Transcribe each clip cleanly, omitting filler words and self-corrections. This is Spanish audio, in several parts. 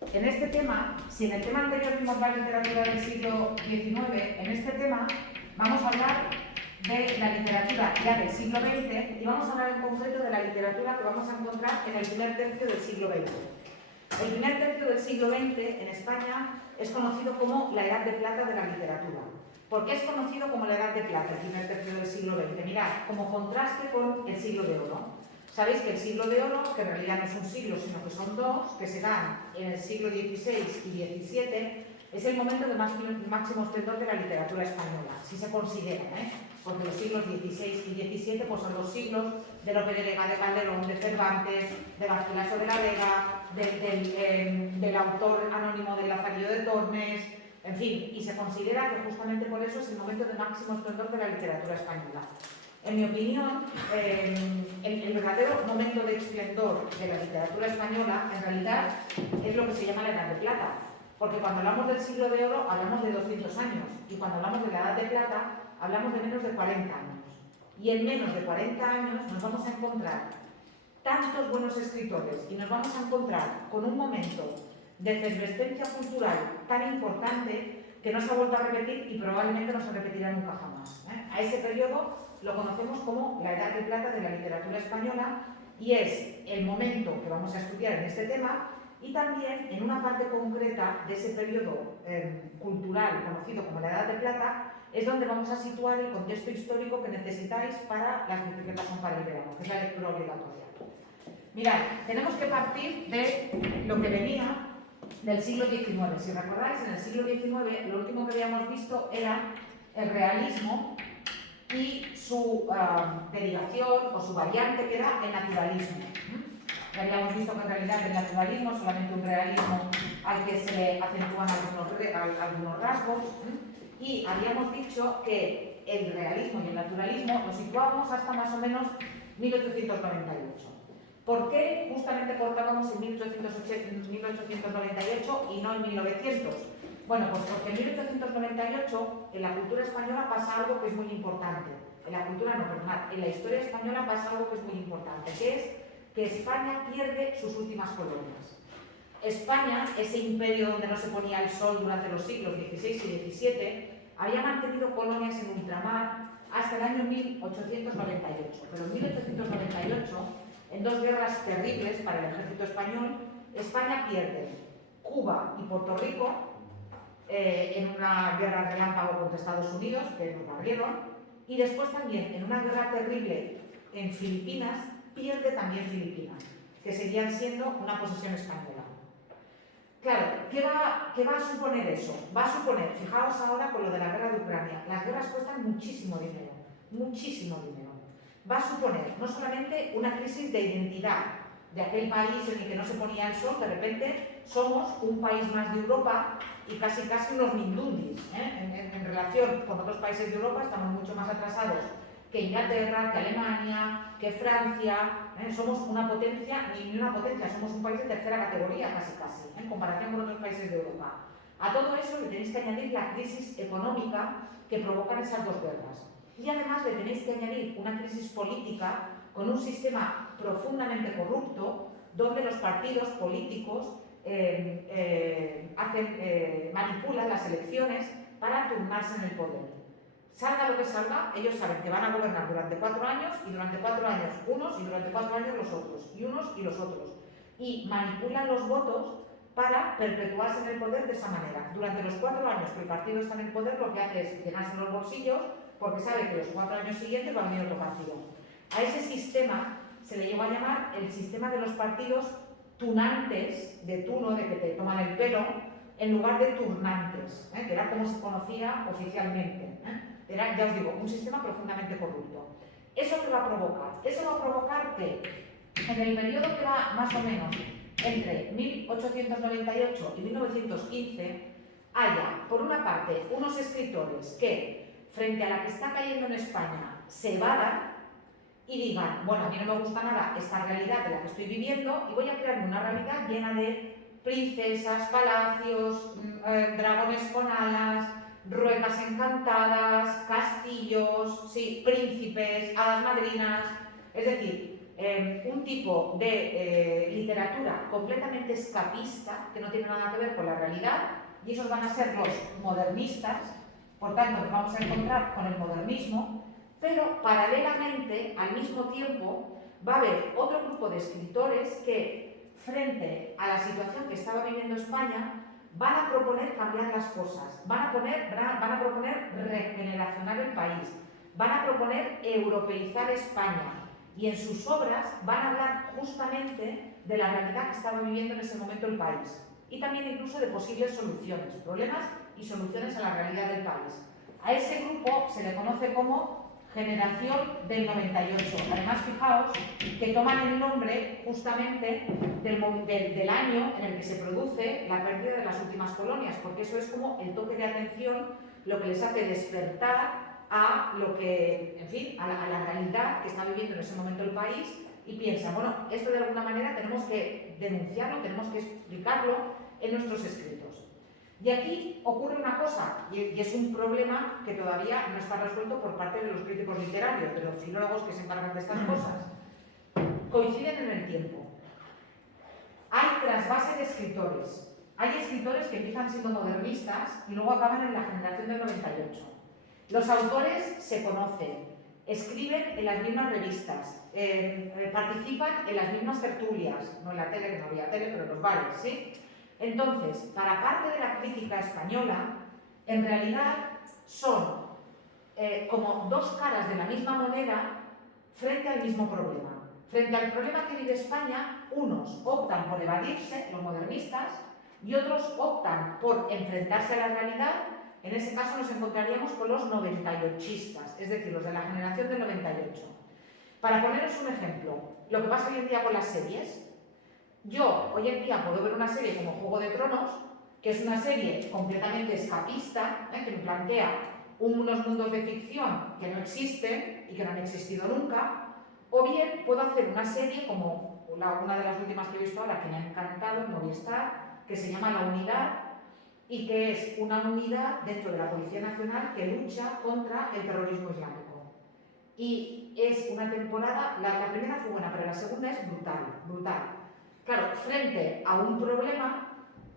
En este tema, si en el tema anterior vimos la literatura del siglo XIX, en este tema vamos a hablar de la literatura ya del siglo XX y vamos a hablar en concreto de la literatura que vamos a encontrar en el primer tercio del siglo XX. El primer tercio del siglo XX en España es conocido como la Edad de Plata de la literatura. ¿Por qué es conocido como la Edad de Plata, el primer tercio del siglo XX? Mirad, como contraste con el siglo de oro. Sabéis que el siglo de oro, que en realidad no es un siglo, sino que son dos, que se dan en el siglo XVI y XVII, es el momento de máximo esplendor de la literatura española, si se considera, porque los siglos XVI y XVII pues, son los siglos de Lope de Vega, de Calderón, de Cervantes, de Garcilaso de la Vega, del autor anónimo del Lazarillo de Tormes, en fin, y se considera que justamente por eso es el momento de máximo esplendor de la literatura española. En mi opinión, el verdadero momento de esplendor de la literatura española, en realidad, es lo que se llama la Edad de Plata. Porque cuando hablamos del siglo de oro, hablamos de 200 años. Y cuando hablamos de la Edad de Plata, hablamos de menos de 40 años. Y en menos de 40 años nos vamos a encontrar tantos buenos escritores y nos vamos a encontrar con un momento de efervescencia cultural tan importante que no se ha vuelto a repetir y probablemente no se repetirá nunca jamás. A ese periodo lo conocemos como la Edad de Plata de la literatura española y es el momento que vamos a estudiar en este tema y también en una parte concreta de ese periodo cultural conocido como la Edad de Plata es donde vamos a situar el contexto histórico que necesitáis para las bicicletas son para el verano, que es la lectura obligatoria. Mirad, tenemos que partir de lo que venía del siglo XIX. Si recordáis, en el siglo XIX lo último que habíamos visto era el realismo y su derivación o su variante que era el naturalismo. Ya habíamos visto que en realidad el naturalismo es solamente un realismo al que se le acentúan algunos rasgos y habíamos dicho que el realismo y el naturalismo lo situábamos hasta más o menos 1898. ¿Por qué justamente cortábamos en 1898 y no en 1900? Bueno, pues porque en 1898 en la cultura española pasa algo que es muy importante. En la cultura no, perdonad, en la historia española pasa algo que es muy importante, que es que España pierde sus últimas colonias. España, ese imperio donde no se ponía el sol durante los siglos XVI y XVII, había mantenido colonias en ultramar hasta el año 1898. Pero en 1898, en dos guerras terribles para el ejército español, España pierde Cuba y Puerto Rico en una guerra relámpago contra Estados Unidos, que nos abrieron, y después también en una guerra terrible en Filipinas, pierde también Filipinas, que seguían siendo una posesión española. Claro, ¿qué va a suponer eso? Va a suponer, fijaos ahora con lo de la guerra de Ucrania, las guerras cuestan muchísimo dinero, muchísimo dinero. Va a suponer no solamente una crisis de identidad de aquel país en el que no se ponía el sol, de repente somos un país más de Europa y casi unos mindundis. En relación con otros países de Europa estamos mucho más atrasados que Inglaterra, que Alemania, que Francia. Somos una potencia, ni una potencia, somos un país de tercera categoría casi, en comparación con otros países de Europa. A todo eso le tenéis que añadir la crisis económica que provocan esas dos guerras. Y además le tenéis que añadir una crisis política con un sistema profundamente corrupto, donde los partidos políticos manipulan las elecciones para turnarse en el poder. Salga lo que salga, ellos saben que van a gobernar durante 4 años y durante 4 años unos y durante 4 años los otros, y unos y los otros. Y manipulan los votos para perpetuarse en el poder de esa manera. Durante los 4 años que el partido está en el poder, lo que hace es llenarse los bolsillos porque sabe que los 4 años siguientes va a venir otro partido. A ese sistema se le llegó a llamar el sistema de los partidos tunantes, de tuno, de que te toman el pelo, en lugar de turnantes, que era como se conocía oficialmente. Era, ya os digo, un sistema profundamente corrupto. ¿Eso qué va a provocar? Eso va a provocar que en el periodo que va más o menos entre 1898 y 1915 haya, por una parte, unos escritores que, frente a la que está cayendo en España, se evadan y digan, bueno, a mí no me gusta nada esta realidad de la que estoy viviendo y voy a crearme una realidad llena de princesas, palacios, dragones con alas, ruecas encantadas, castillos, sí, príncipes, hadas madrinas. Es decir, un tipo de literatura completamente escapista, que no tiene nada que ver con la realidad, y esos van a ser los modernistas. Por tanto, nos vamos a encontrar con el modernismo, pero paralelamente, al mismo tiempo, va a haber otro grupo de escritores que, frente a la situación que estaba viviendo España, van a proponer cambiar las cosas, van a proponer regeneracionar el país, van a proponer europeizar España, y en sus obras van a hablar justamente de la realidad que estaba viviendo en ese momento el país, y también incluso de posibles soluciones, problemas y soluciones a la realidad del país. A ese grupo se le conoce como Generación del 98. Además, fijaos que toman el nombre justamente del año en el que se produce la pérdida de las últimas colonias, porque eso es como el toque de atención, lo que les hace despertar a lo que, en fin, a la realidad que está viviendo en ese momento el país, y piensan, bueno, esto de alguna manera tenemos que denunciarlo, tenemos que explicarlo en nuestros escritos. Y aquí ocurre una cosa, y es un problema que todavía no está resuelto por parte de los críticos literarios, de los filólogos que se encargan de estas cosas. Coinciden en el tiempo. Hay trasvase de escritores. Hay escritores que empiezan siendo modernistas y luego acaban en la generación del 98. Los autores se conocen, escriben en las mismas revistas, participan en las mismas tertulias, no en la tele, que no había tele, pero en los bares, ¿sí? Entonces, para parte de la crítica española, en realidad son como dos caras de la misma moneda frente al mismo problema. Frente al problema que vive España, unos optan por evadirse, los modernistas, y otros optan por enfrentarse a la realidad. En ese caso nos encontraríamos con los 98istas, es decir, los de la generación del 98. Para poneros un ejemplo, lo que pasa hoy en día con las series. Yo hoy en día puedo ver una serie como Juego de Tronos, que es una serie completamente escapista, que me plantea unos mundos de ficción que no existen y que no han existido nunca, o bien puedo hacer una serie como una de las últimas que he visto ahora, que me ha encantado en Movistar, que se llama La Unidad, y que es una unidad dentro de la Policía Nacional que lucha contra el terrorismo islámico. Y es una temporada, la primera fue buena, pero la segunda es brutal, brutal. Claro, frente a un problema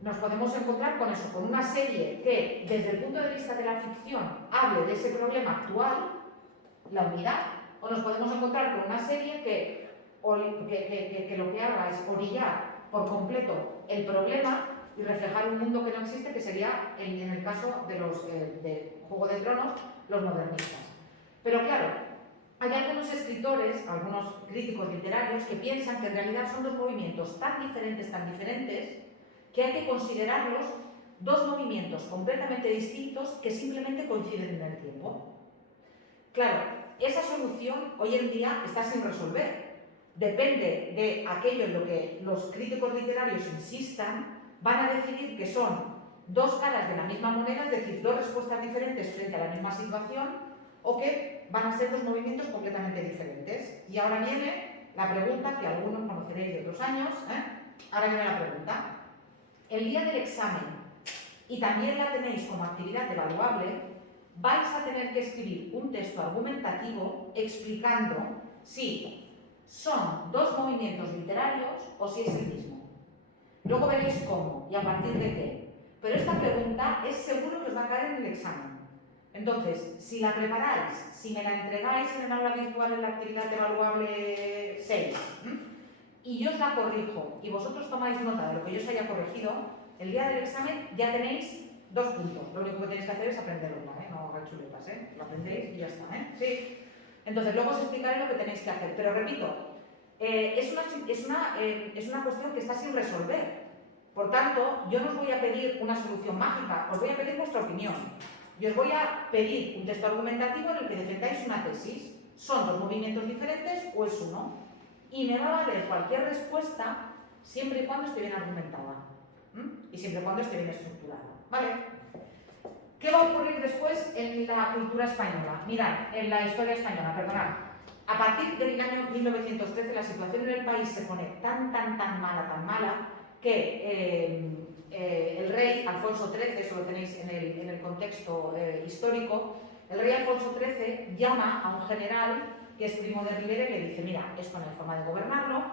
nos podemos encontrar con eso, con una serie que desde el punto de vista de la ficción hable de ese problema actual, La Unidad, o nos podemos encontrar con una serie que lo que haga es orillar por completo el problema y reflejar un mundo que no existe, que sería, en el caso de los de Juego de Tronos, los modernistas. Pero claro, hay algunos escritores, algunos críticos literarios, que piensan que en realidad son dos movimientos tan diferentes, que hay que considerarlos dos movimientos completamente distintos que simplemente coinciden en el tiempo. Claro, esa solución hoy en día está sin resolver. Depende de aquello en lo que los críticos literarios insistan, van a decidir que son dos caras de la misma moneda, es decir, dos respuestas diferentes frente a la misma situación, o que van a ser dos movimientos completamente diferentes. Y ahora viene la pregunta que algunos conoceréis de otros años, ahora viene la pregunta. El día del examen, y también la tenéis como actividad evaluable, vais a tener que escribir un texto argumentativo explicando si son dos movimientos literarios o si es el mismo. Luego veréis cómo y a partir de qué. Pero esta pregunta es seguro que os va a caer en el examen. Entonces, si la preparáis, si me la entregáis en el aula virtual en la actividad evaluable 6, y yo os la corrijo y vosotros tomáis nota de lo que yo os haya corregido, el día del examen ya tenéis 2 puntos. Lo único que tenéis que hacer es aprenderlo, no hagáis chuletas, lo aprendéis y ya está, Sí. Entonces, luego os explicaré lo que tenéis que hacer. Pero repito, es una cuestión que está sin resolver. Por tanto, yo no os voy a pedir una solución mágica, os voy a pedir vuestra opinión. Y os voy a pedir un texto argumentativo en el que defendáis una tesis. ¿Son dos movimientos diferentes o es uno? Y me va a valer cualquier respuesta siempre y cuando esté bien argumentada. Y siempre y cuando esté bien estructurada. ¿Vale? ¿Qué va a ocurrir después en la cultura española? Mirad, en la historia española, perdonad. A partir del año 1913 la situación en el país se pone tan mala, que el rey Alfonso XIII, eso lo tenéis en el contexto histórico, el rey Alfonso XIII llama a un general que es Primo de Rivera, y le dice, mira, esto no hay forma de gobernarlo,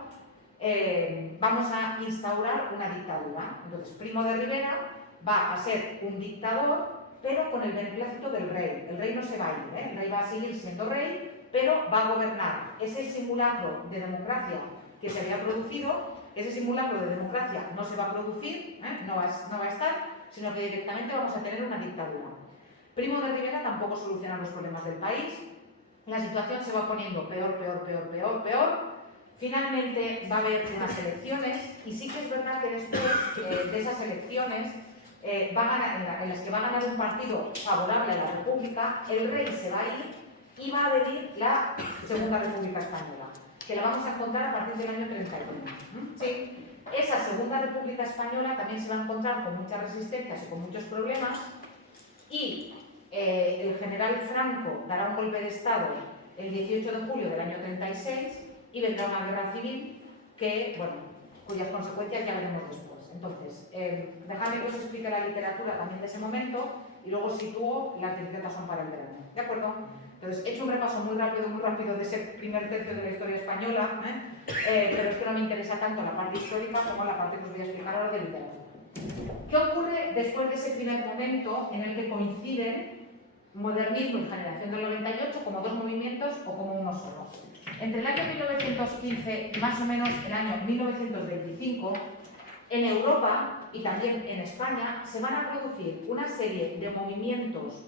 vamos a instaurar una dictadura. Entonces, Primo de Rivera va a ser un dictador, pero con el beneplácito del rey. El rey no se va a ir, el rey va a seguir siendo rey, pero va a gobernar. Ese simulacro de democracia que se había producido, ese simulacro de democracia no se va a producir, no va a estar, sino que directamente vamos a tener una dictadura. Primo de Rivera tampoco soluciona los problemas del país, la situación se va poniendo peor. Finalmente va a haber unas elecciones, y sí que es verdad que después de esas elecciones en las que va a ganar un partido favorable a la República, el rey se va a ir y va a venir la Segunda República Española, que la vamos a encontrar a partir del año 31. Sí. Esa Segunda República Española también se va a encontrar con muchas resistencias y con muchos problemas, y el general Franco dará un golpe de Estado el 18 de julio del año 36 y vendrá una guerra civil que, bueno, cuyas consecuencias ya veremos después. Entonces, dejadme que os explique la literatura también de ese momento y luego sitúo las etiquetas son para el verano. ¿De acuerdo? Entonces, he hecho un repaso muy rápido de ese primer tercio de la historia española, pero es que no me interesa tanto la parte histórica como la parte que os voy a explicar ahora de literatura. ¿Qué ocurre después de ese primer momento en el que coinciden modernismo y generación del 98 como dos movimientos o como uno solo? Entre el año 1915 y más o menos el año 1925, en Europa y también en España se van a producir una serie de movimientos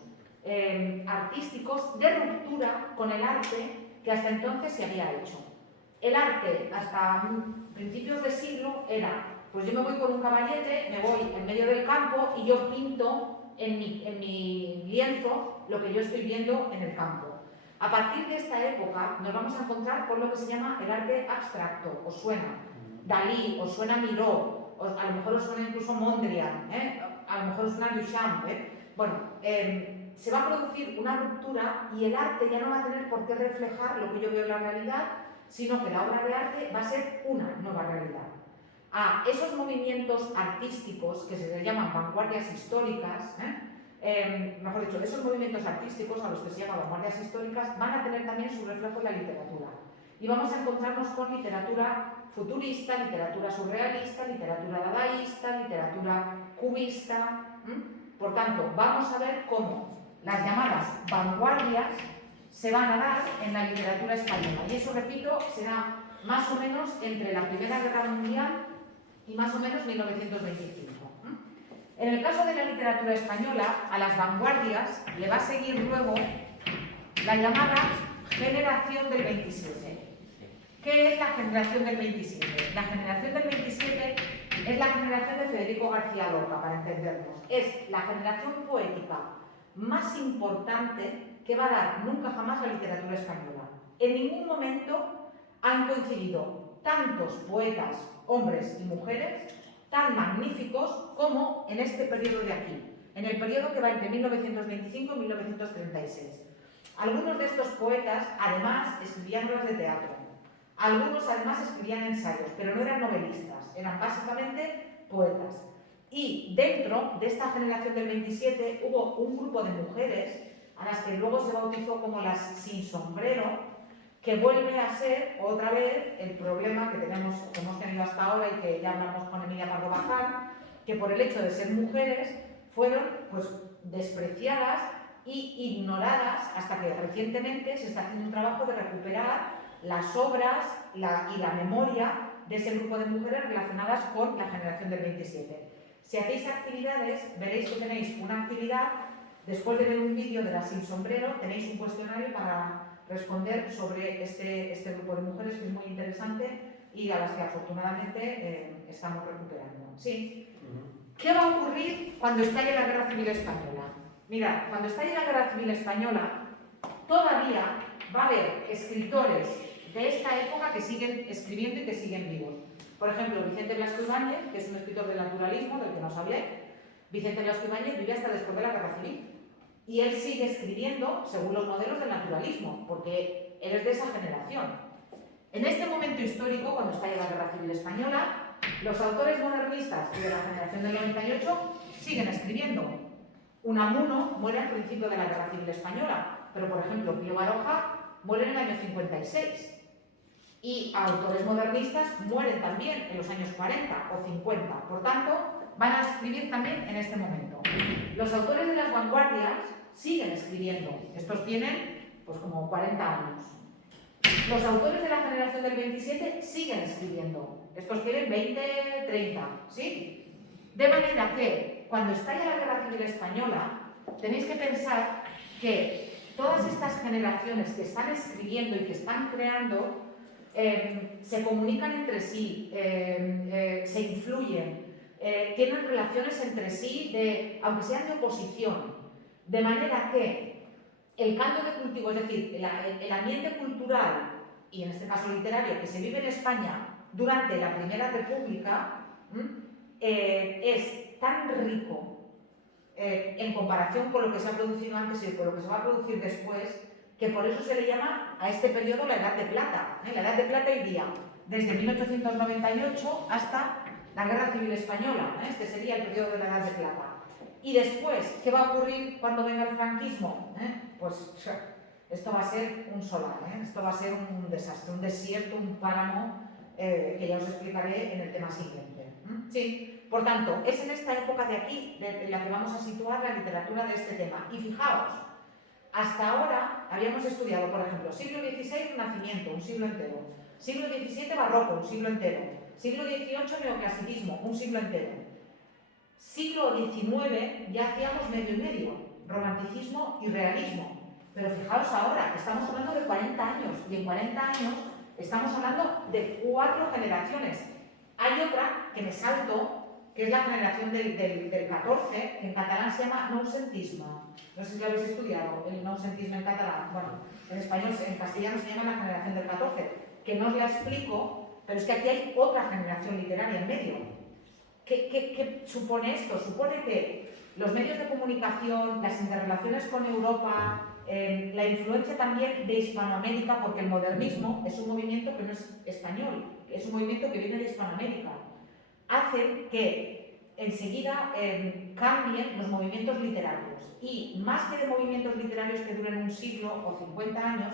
artísticos de ruptura con el arte que hasta entonces se había hecho. El arte hasta principios de siglo era, pues yo me voy con un caballete, me voy en medio del campo y yo pinto en mi lienzo lo que yo estoy viendo en el campo. A partir de esta época nos vamos a encontrar con lo que se llama el arte abstracto. ¿Os suena? Dalí, os suena Miró, a lo mejor os suena incluso Mondrian, a lo mejor os suena Duchamp. Bueno, se va a producir una ruptura y el arte ya no va a tener por qué reflejar lo que yo veo en la realidad, sino que la obra de arte va a ser una nueva realidad. A esos movimientos artísticos que se les llaman vanguardias históricas, mejor dicho, esos movimientos artísticos a los que se llaman vanguardias históricas van a tener también su reflejo en la literatura. Y vamos a encontrarnos con literatura futurista, literatura surrealista, literatura dadaísta, literatura cubista. Por tanto, vamos a ver cómo las llamadas vanguardias se van a dar en la literatura española. Y eso, repito, será más o menos entre la Primera Guerra Mundial y más o menos 1925. En el caso de la literatura española, a las vanguardias le va a seguir luego la llamada generación del 27. ¿Qué es la generación del 27? La generación del 27 es la generación de Federico García Lorca, para entendernos. Es la generación poética más importante que va a dar nunca jamás la literatura española. En ningún momento han coincidido tantos poetas, hombres y mujeres, tan magníficos como en este periodo de aquí, en el periodo que va entre 1925 y 1936. Algunos de estos poetas, además, escribían obras de teatro. Algunos, además, escribían ensayos, pero no eran novelistas, eran básicamente poetas. Y dentro de esta generación del 27 hubo un grupo de mujeres a las que luego se bautizó como las sin sombrero, que vuelve a ser otra vez el problema que hemos tenido hasta ahora y que ya hablamos con Emilia Pardo Bazán, que por el hecho de ser mujeres fueron pues despreciadas y ignoradas hasta que recientemente se está haciendo un trabajo de recuperar las obras y la memoria de ese grupo de mujeres relacionadas con la generación del 27. Si hacéis actividades, veréis que tenéis una actividad, después de ver un vídeo de las sin sombrero, tenéis un cuestionario para responder sobre este grupo de mujeres que es muy interesante y a las que afortunadamente estamos recuperando. ¿Sí? ¿Qué va a ocurrir cuando estalle la Guerra Civil Española? Mirad, cuando estalle la Guerra Civil Española, todavía va a haber escritores de esta época que siguen escribiendo y que siguen vivos. Por ejemplo, Vicente Blasco Ibáñez, que es un escritor del naturalismo, del que nos hablé. Vicente Blasco Ibáñez vive hasta después de la Guerra Civil. Y él sigue escribiendo según los modelos del naturalismo, porque él es de esa generación. En este momento histórico, cuando estalla la Guerra Civil Española, los autores modernistas y de la generación del 98 siguen escribiendo. Unamuno muere al principio de la Guerra Civil Española, pero por ejemplo, Pío Baroja mueren en el año 56. Y autores modernistas mueren también en los años 40 o 50. Por tanto, van a escribir también en este momento. Los autores de las vanguardias siguen escribiendo. Estos tienen pues como 40 años. Los autores de la generación del 27 siguen escribiendo. Estos tienen 20, 30, ¿sí? De manera que cuando estalla la Guerra Civil Española, tenéis que pensar que todas estas generaciones que están escribiendo y que están creando se comunican entre sí, se influyen, tienen relaciones entre sí, aunque sean de oposición. De manera que el caldo de cultivo, es decir, el ambiente cultural y en este caso literario que se vive en España durante la Primera República es tan rico en comparación con lo que se ha producido antes y con lo que se va a producir después, que por eso se le llama a este periodo la Edad de Plata. La Edad de Plata iría desde 1898 hasta la Guerra Civil Española. Este sería el periodo de la Edad de Plata. Y después, ¿qué va a ocurrir cuando venga el franquismo? Pues esto va a ser un solar, esto va a ser un desastre, un desierto, un páramo, que ya os explicaré en el tema siguiente. Sí, por tanto, es en esta época de aquí en la que vamos a situar la literatura de este tema. Y fijaos, hasta ahora habíamos estudiado, por ejemplo, siglo XVI, Renacimiento, un siglo entero. Siglo XVII, Barroco, un siglo entero. Siglo XVIII, Neoclasicismo, un siglo entero. Siglo XIX ya hacíamos medio y medio, romanticismo y realismo. Pero fijaos ahora, estamos hablando de 40 años y en 40 años estamos hablando de 4 generaciones. Hay otra que me salto, que es la generación del 14, que en catalán se llama noucentismo. No sé si lo habéis estudiado, el noucentismo en catalán. Bueno, en español, en castellano se llama la generación del 14, que no os la explico, pero es que aquí hay otra generación literaria en medio. ¿Qué supone esto? Supone que los medios de comunicación, las interrelaciones con Europa, la influencia también de Hispanoamérica, porque el modernismo es un movimiento que no es español, es un movimiento que viene de Hispanoamérica, hacen que enseguida cambien los movimientos literarios. Y más que de movimientos literarios que duren un siglo o 50 años,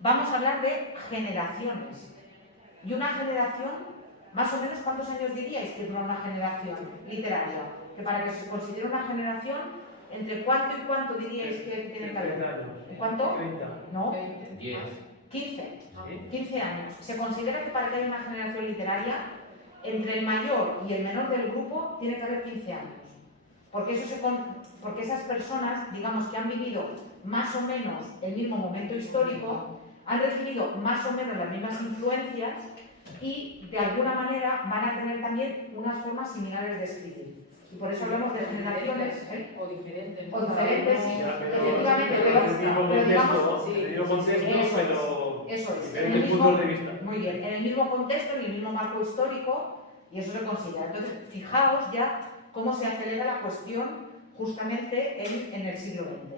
vamos a hablar de generaciones. Y una generación, más o menos, ¿cuántos años diríais que dura una generación literaria? Que para que se considere una generación, ¿entre cuánto y cuánto diríais que tiene que haber? ¿Cuánto? 30. ¿No? 10. 15. 15 años. Se considera que para que haya una generación literaria, entre el mayor y el menor del grupo, tiene que haber 15 años. Porque esas personas, digamos, que han vivido más o menos el mismo momento histórico, han recibido más o menos las mismas influencias y de alguna manera van a tener también unas formas similares de escribir. Y por eso hablamos de generaciones. O diferentes. O diferentes, sí, efectivamente, pero digamos. Eso es. Diferentes puntos de vista. Muy bien, en el mismo contexto, en el mismo marco histórico, y eso se considera. Entonces, fijaos ya cómo se acelera la cuestión justamente en el siglo XX.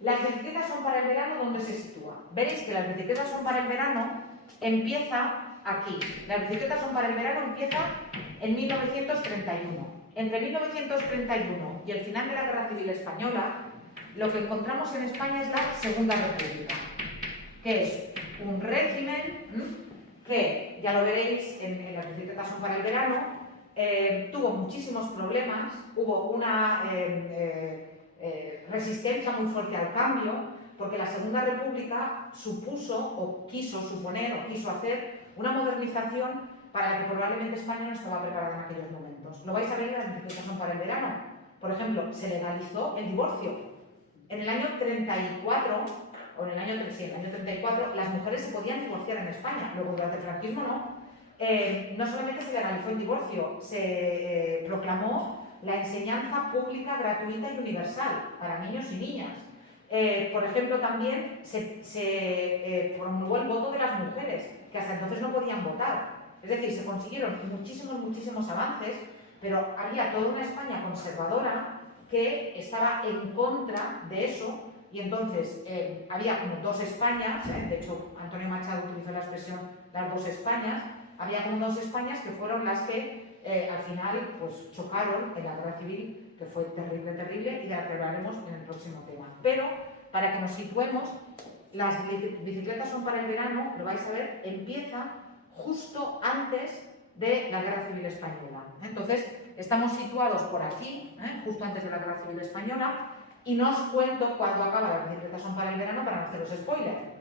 Las bicicletas son para el verano, ¿dónde se sitúa? Veréis que las bicicletas son para el verano, empieza aquí. Las bicicletas son para el verano, empieza en 1931. Entre 1931 y el final de la Guerra Civil Española, lo que encontramos en España es la Segunda República, que es un régimen que, ya lo veréis, en las bicicletas son para el verano, tuvo muchísimos problemas, hubo una resistencia muy fuerte al cambio, porque la Segunda República supuso, o quiso suponer, o quiso hacer una modernización para la que probablemente España no estaba preparada en aquellos momentos. Lo vais a ver en las bicicletas son para el verano. Por ejemplo, se legalizó el divorcio. En el año 34, o en el año 34, las mujeres se podían divorciar en España, luego durante el franquismo no. No solamente se legalizó el divorcio, se proclamó la enseñanza pública, gratuita y universal para niños y niñas. Por ejemplo, también se promulgó el voto de las mujeres, que hasta entonces no podían votar. Es decir, se consiguieron muchísimos avances, pero había toda una España conservadora que estaba en contra de eso, y entonces había como dos Españas, de hecho Antonio Machado utilizó la expresión las dos Españas, había como dos Españas que fueron las que al final pues, chocaron en la Guerra Civil, que fue terrible, y de la que hablaremos en el próximo tema. Pero, para que nos situemos, las bicicletas son para el verano, lo vais a ver, empieza justo antes de la Guerra Civil Española. Entonces, estamos situados por aquí, justo antes de la Guerra Civil Española, y no os cuento cuándo acaba las bicicletas son para el verano para no haceros spoiler.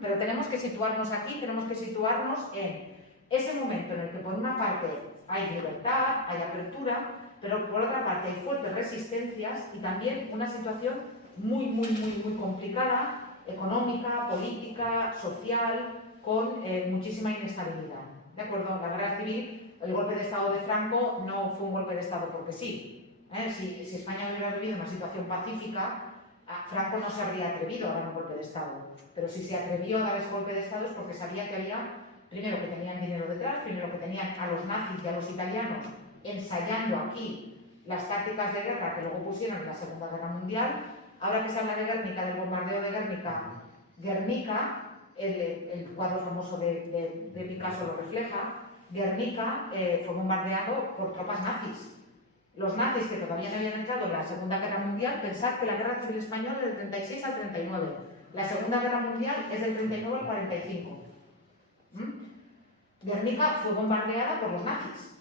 Pero tenemos que situarnos aquí, tenemos que situarnos en ese momento en el que por una parte hay libertad, hay apertura, pero por otra parte hay fuertes resistencias y también una situación muy complicada, económica, política, social, con muchísima inestabilidad. ¿De acuerdo? La guerra civil, el golpe de Estado de Franco no fue un golpe de Estado porque sí. Si España hubiera vivido una situación pacífica, Franco no se habría atrevido a dar un golpe de Estado. Pero si se atrevió a dar ese golpe de Estado es porque sabía que había, primero, que tenían dinero detrás, primero que tenían a los nazis y a los italianos ensayando aquí las tácticas de guerra que luego pusieron en la Segunda Guerra Mundial. Ahora que se habla de Guernica, del bombardeo de Guernica, el cuadro famoso de Picasso lo refleja, Guernica fue bombardeado por tropas nazis. Los nazis que todavía no habían entrado en la Segunda Guerra Mundial, pensad que la Guerra Civil Española es del 36 al 39, la Segunda Guerra Mundial es del 39 al 45. Guernica fue bombardeada por los nazis,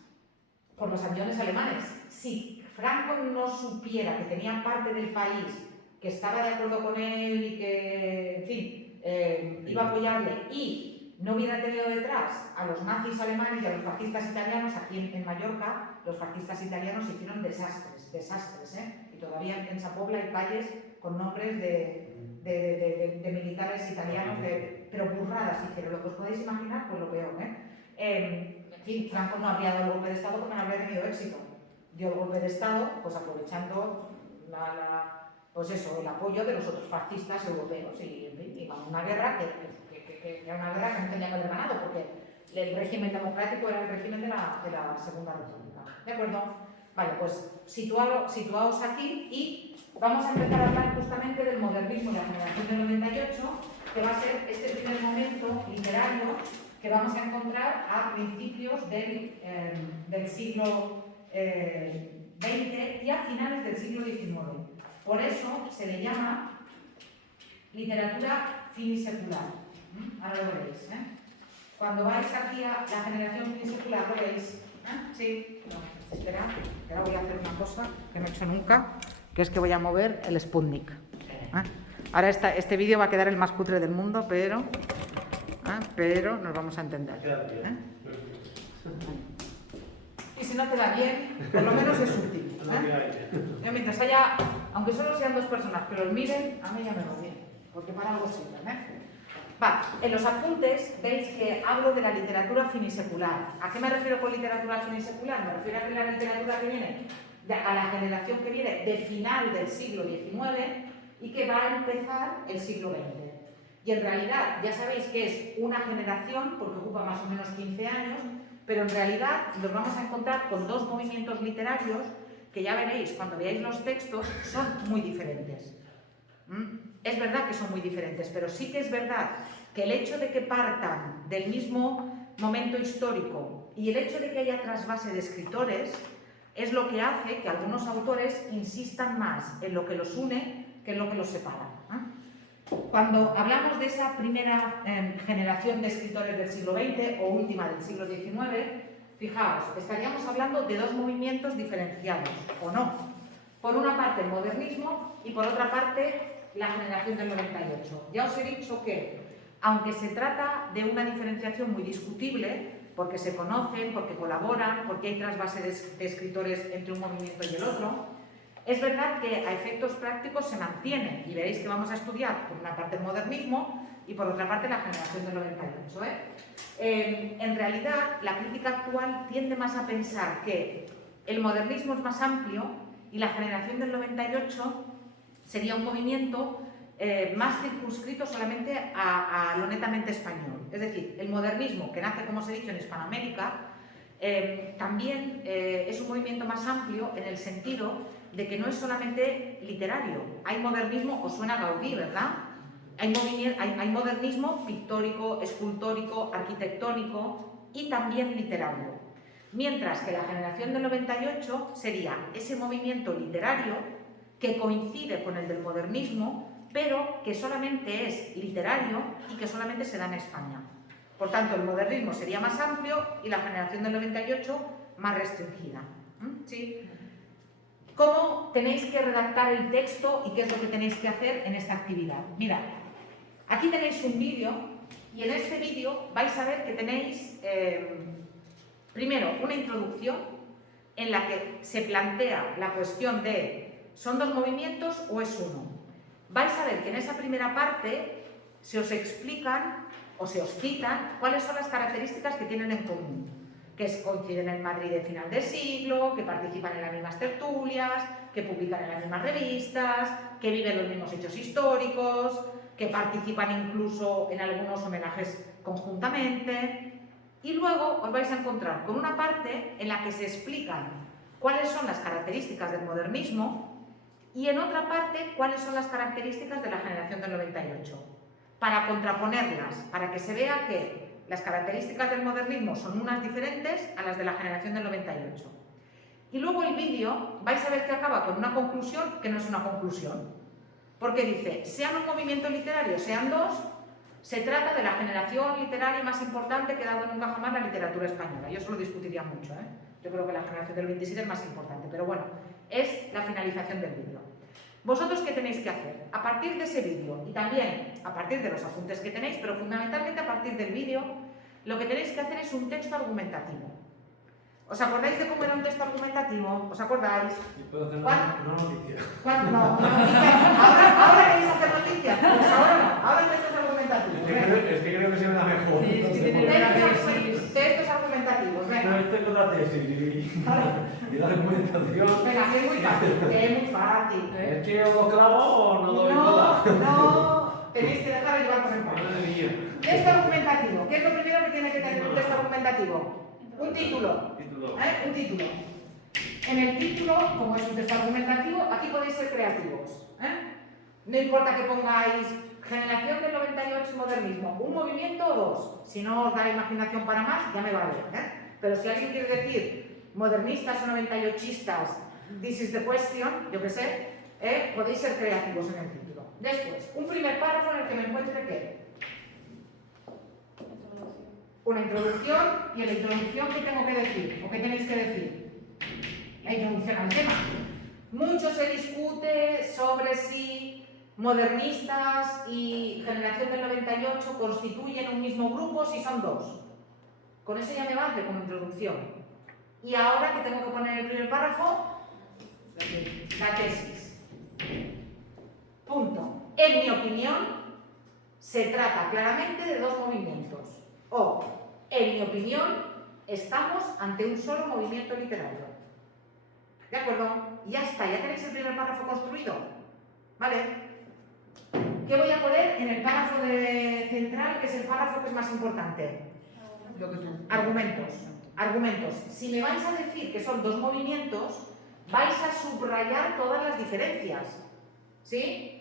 por los aviones alemanes. Si Franco no supiera que tenía parte del país que estaba de acuerdo con él y que, en fin, iba a apoyarle y no hubiera tenido detrás a los nazis alemanes y a los fascistas italianos, aquí en Mallorca, los fascistas italianos hicieron desastres, y todavía en Sa Pobla hay calles con nombres de militares italianos, pero burradas hicieron, lo que os podéis imaginar, pues lo peor, en fin, Franco no habría dado el golpe de Estado porque no habría tenido éxito. Dio el golpe de Estado, pues aprovechando pues eso, el apoyo de los otros fascistas europeos y, en fin, iba a una guerra que era una guerra que no tenía que haber ganado porque el régimen democrático era el régimen de la Segunda República. ¿De acuerdo? Vale, pues situaos aquí y vamos a empezar a hablar justamente del modernismo de la generación del 98, que va a ser este primer momento literario que vamos a encontrar a principios del siglo XX y a finales del siglo XIX. Por eso se le llama literatura finisecular. Ahora lo veréis. Cuando vais aquí a la generación finisecular, lo veréis. Sí, no, espera, que ahora voy a hacer una cosa que no he hecho nunca, que es que voy a mover el Sputnik. Ahora este vídeo va a quedar el más cutre del mundo, pero nos vamos a entender. Y si no te da bien, por lo menos es útil. Yo mientras haya, aunque solo sean dos personas que los miren, a mí ya me va bien, porque para algo sirven. En los apuntes veis que hablo de la literatura finisecular. ¿A qué me refiero con literatura finisecular? Me refiero a que la literatura que viene a la generación que viene de final del siglo XIX y que va a empezar el siglo XX. Y en realidad ya sabéis que es una generación, porque ocupa más o menos 15 años, pero en realidad nos vamos a encontrar con dos movimientos literarios que ya veréis, cuando veáis los textos, son muy diferentes. Es verdad que son muy diferentes, pero sí que es verdad que el hecho de que partan del mismo momento histórico y el hecho de que haya trasvase de escritores es lo que hace que algunos autores insistan más en lo que los une que en lo que los separa. Cuando hablamos de esa primera generación de escritores del siglo XX o última del siglo XIX, fijaos, estaríamos hablando de dos movimientos diferenciados, ¿o no? Por una parte el modernismo y por otra parte la generación del 98. Ya os he dicho que, aunque se trata de una diferenciación muy discutible, porque se conocen, porque colaboran, porque hay trasvase de escritores entre un movimiento y el otro, es verdad que a efectos prácticos se mantienen, y veréis que vamos a estudiar por una parte el modernismo y por otra parte la generación del 98. En realidad, la crítica actual tiende más a pensar que el modernismo es más amplio y la generación del 98 sería un movimiento más circunscrito solamente a lo netamente español. Es decir, el modernismo, que nace, como os he dicho, en Hispanoamérica, también es un movimiento más amplio en el sentido de que no es solamente literario. Hay modernismo, os suena Gaudí, ¿verdad? Hay modernismo pictórico, escultórico, arquitectónico y también literario. Mientras que la generación del 98 sería ese movimiento literario que coincide con el del modernismo, pero que solamente es literario y que solamente se da en España. Por tanto, el modernismo sería más amplio y la generación del 98 más restringida. ¿Sí? ¿Cómo tenéis que redactar el texto y qué es lo que tenéis que hacer en esta actividad? Mirad, aquí tenéis un vídeo y en este vídeo vais a ver que tenéis primero una introducción en la que se plantea la cuestión de ¿son dos movimientos o es uno? Vais a ver que en esa primera parte se os explican o se os citan cuáles son las características que tienen en común, que coinciden en Madrid de final de siglo, que participan en las mismas tertulias, que publican en las mismas revistas, que viven los mismos hechos históricos, que participan incluso en algunos homenajes conjuntamente. Y luego os vais a encontrar con una parte en la que se explican cuáles son las características del modernismo y en otra parte cuáles son las características de la generación del 98, para contraponerlas, para que se vea que las características del modernismo son unas diferentes a las de la generación del 98. Y luego el vídeo vais a ver que acaba con una conclusión que no es una conclusión, porque dice, sean un movimiento literario, sean dos, se trata de la generación literaria más importante que ha dado nunca jamás la literatura española. Yo eso lo discutiría mucho, ¿eh? Yo creo que la generación del 27 es más importante, pero bueno, es la finalización del vídeo. ¿Vosotros qué tenéis que hacer? A partir de ese vídeo y también a partir de los apuntes que tenéis, pero fundamentalmente a partir del vídeo, lo que tenéis que hacer es un texto argumentativo. ¿Os acordáis de cómo era un texto argumentativo? ¿Os acordáis? ¿Puedo hacer una noticia? ¿Cuándo? No, una noticia. ¿Ahora queréis hacer noticias? Pues ahora no, ahora textos argumentativos. Es que creo que se me da mejor. Sí, es que tiene una tesis. Textos argumentativos, venga. No, tengo la tesis y la documentación. Venga, que es muy fácil, que es muy fácil. ¿Es que os lo clavo o no doy nada? No, tenéis que dejar de llevar con el Madre pan. mía. Texto argumentativo. ¿Qué es lo primero que tiene que tener un texto argumentativo? Un título. Título. Un título. En el título, como es un texto argumentativo, aquí podéis ser creativos. No importa que pongáis generación del 98 y modernismo, un movimiento o dos. Si no os da la imaginación para más, ya me vale. Pero si alguien quiere decir modernistas o 98istas, this is the question, yo qué sé, podéis ser creativos en el título. Después, un primer párrafo en el que me encuentre ¿qué? Una introducción, y en la introducción ¿qué tengo que decir? ¿O qué tenéis que decir? La introducción al tema. Mucho se discute sobre si modernistas y generación del 98 constituyen un mismo grupo, si son dos. Con eso ya me vale como introducción. Y ahora que tengo que poner en el primer párrafo, la tesis. Punto. En mi opinión, se trata claramente de dos movimientos. O, en mi opinión, estamos ante un solo movimiento literario. ¿De acuerdo? Ya está, ya tenéis el primer párrafo construido. ¿Vale? ¿Qué voy a poner en el párrafo central, que es el párrafo que es más importante? Argumentos. Argumentos. Si me vais a decir que son dos movimientos, vais a subrayar todas las diferencias. ¿Sí?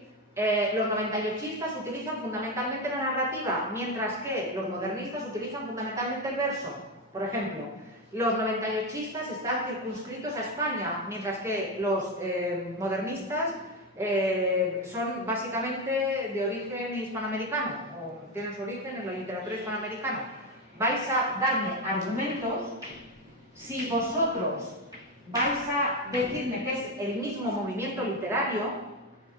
Los 98istas utilizan fundamentalmente la narrativa, mientras que los modernistas utilizan fundamentalmente el verso. Por ejemplo, los 98istas están circunscritos a España, mientras que los modernistas son básicamente de origen hispanoamericano, o tienen su origen en la literatura hispanoamericana. Vais a darme argumentos. Si vosotros vais a decirme que es el mismo movimiento literario,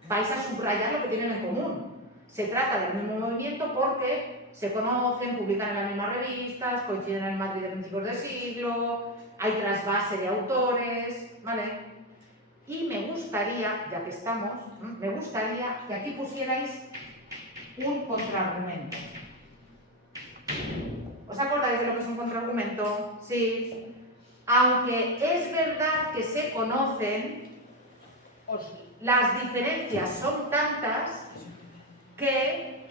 vais a subrayar lo que tienen en común. Se trata del mismo movimiento porque se conocen, publican en las mismas revistas, coinciden en el Madrid de principios de siglo, hay trasvase de autores, ¿vale? Y me gustaría, ya que estamos, me gustaría que aquí pusierais un contraargumento. ¿Os acordáis de lo que es un contraargumento? Sí. Aunque es verdad que se conocen, las diferencias son tantas que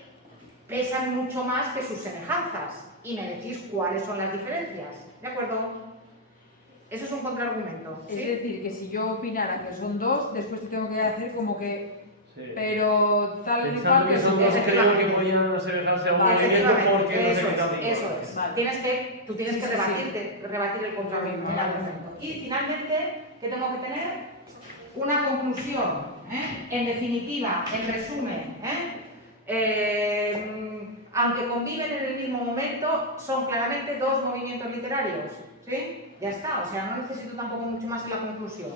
pesan mucho más que sus semejanzas. Y me decís cuáles son las diferencias. ¿De acuerdo? Eso es un contraargumento. Es ¿sí? decir, que si yo opinara que son dos, después te tengo que hacer como que... Sí. Pero tal y Pensando cual que son dos, creo que podían asemejarse a un movimiento porque no se me eso es. Vale. Tú tienes Sí, que sí, rebatir el contraargumento. Y finalmente, ¿qué tengo que tener? Una conclusión. En definitiva, en resumen, aunque conviven en el mismo momento, son claramente dos movimientos literarios, ¿sí? Ya está, o sea, no necesito tampoco mucho más que la conclusión.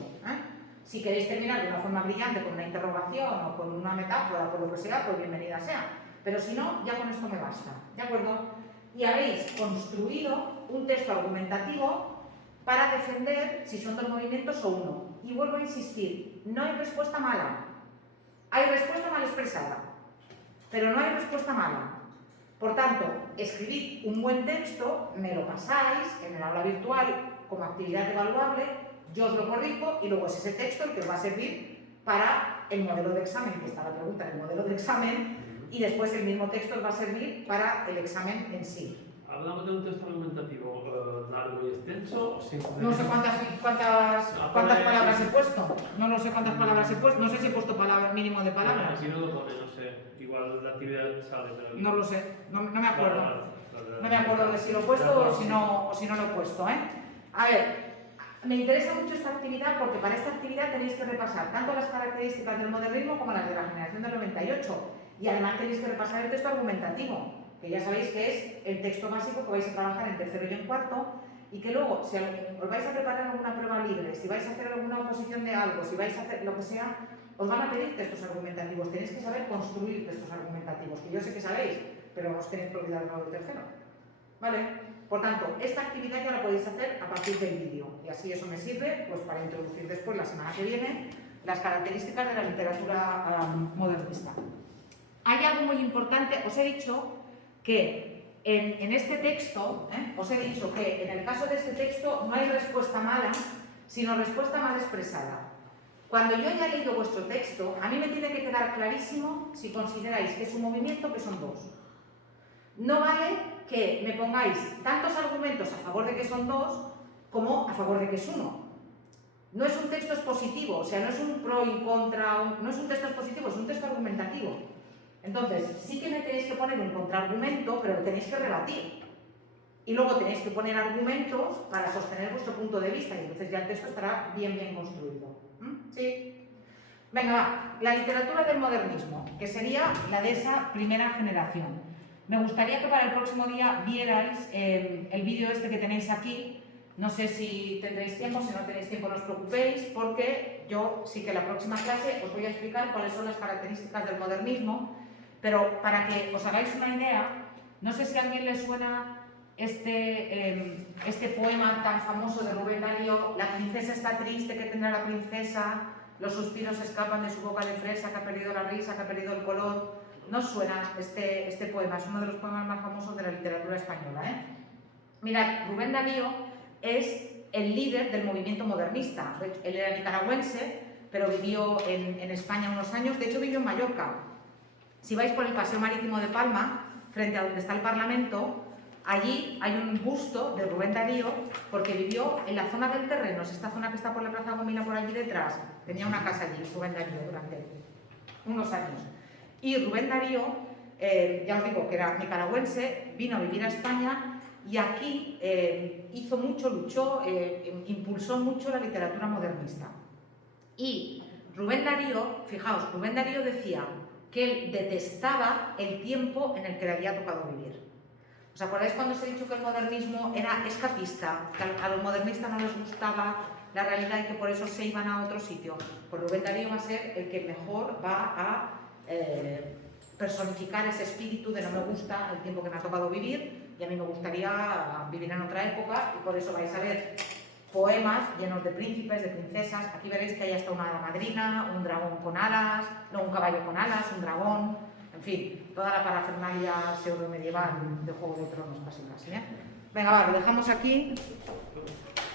Si queréis terminar de una forma brillante, con una interrogación o con una metáfora, por lo que sea, pues bienvenida sea. Pero si no, ya con esto me basta, ¿de acuerdo? Y habéis construido un texto argumentativo para defender si son dos movimientos o uno. Y vuelvo a insistir, no hay respuesta mala. Hay respuesta mal expresada, pero no hay respuesta mala. Por tanto, escribid un buen texto, me lo pasáis en el aula virtual como actividad evaluable, yo os lo corrijo y luego es ese texto el que os va a servir para el modelo de examen, que está la pregunta en el modelo de examen, y después el mismo texto os va a servir para el examen en sí. Hablamos de un texto argumentativo largo y extenso. No sé cuántas palabras he puesto. No lo sé cuántas palabras he puesto. No sé si he puesto mínimo de palabras. Aquí no lo pone, no sé. Igual la actividad sale, pero... No lo sé, no me acuerdo. Vale. No me acuerdo de si lo he puesto o si no lo he puesto. A ver, me interesa mucho esta actividad porque para esta actividad tenéis que repasar tanto las características del modernismo como las de la generación del 98. Y además tenéis que repasar el texto argumentativo, que ya sabéis que es el texto básico que vais a trabajar en tercero y en cuarto, y que luego, si os vais a preparar alguna prueba libre, si vais a hacer alguna oposición de algo, si vais a hacer lo que sea, os van a pedir textos argumentativos. Tenéis que saber construir textos argumentativos, que yo sé que sabéis, pero os tenéis que olvidar de tercero. ¿Vale? Por tanto, esta actividad ya la podéis hacer a partir del vídeo, y así eso me sirve pues, para introducir después, la semana que viene, las características de la literatura modernista. Hay algo muy importante, os he dicho que en este texto, os he dicho que en el caso de este texto no hay respuesta mala, sino respuesta mal expresada. Cuando yo haya leído vuestro texto, a mí me tiene que quedar clarísimo si consideráis que es un movimiento que son dos. No vale que me pongáis tantos argumentos a favor de que son dos como a favor de que es uno. No es un texto expositivo, o sea, no es un pro y contra, no es un texto expositivo, es un texto argumentativo. Entonces, sí que me tenéis que poner un contraargumento, pero lo tenéis que rebatir. Y luego tenéis que poner argumentos para sostener vuestro punto de vista, y entonces ya el texto estará bien construido. ¿Sí? Venga, va. La literatura del modernismo, que sería la de esa primera generación. Me gustaría que para el próximo día vierais el vídeo este que tenéis aquí. No sé si tendréis tiempo, si no tenéis tiempo no os preocupéis, porque yo sí que la próxima clase os voy a explicar cuáles son las características del modernismo, pero para que os hagáis una idea, no sé si a alguien le suena este poema tan famoso de Rubén Darío, la princesa está triste, que tendrá la princesa, los suspiros escapan de su boca de fresa, que ha perdido la risa, que ha perdido el color. ¿No os suena este poema? Es uno de los poemas más famosos de la literatura española. Mirad, Rubén Darío es el líder del movimiento modernista. Él era nicaragüense, pero vivió en España unos años, de hecho vivió en Mallorca. Si vais por el Paseo Marítimo de Palma, frente a donde está el Parlamento, allí hay un busto de Rubén Darío, porque vivió en la zona del Terrenos, esta zona que está por la Plaza Gomila por allí detrás. Tenía una casa allí, Rubén Darío, durante unos años. Y Rubén Darío, ya os digo que era nicaragüense, vino a vivir a España y aquí hizo mucho, luchó, impulsó mucho la literatura modernista. Y Rubén Darío, fijaos, Rubén Darío decía que él detestaba el tiempo en el que le había tocado vivir. ¿Os acordáis cuando os he dicho que el modernismo era escapista? Que a los modernistas no les gustaba la realidad y que por eso se iban a otro sitio. Pues Rubén Darío va a ser el que mejor va a personificar ese espíritu de no me gusta el tiempo que me ha tocado vivir y a mí me gustaría vivir en otra época, y por eso vais a ver poemas llenos de príncipes, de princesas. Aquí veréis que hay hasta una hada madrina, un dragón con alas, no, un caballo con alas, un dragón, en fin, toda la parafernalia pseudo-medieval de Juego de Tronos, casi. Venga, va, lo dejamos aquí.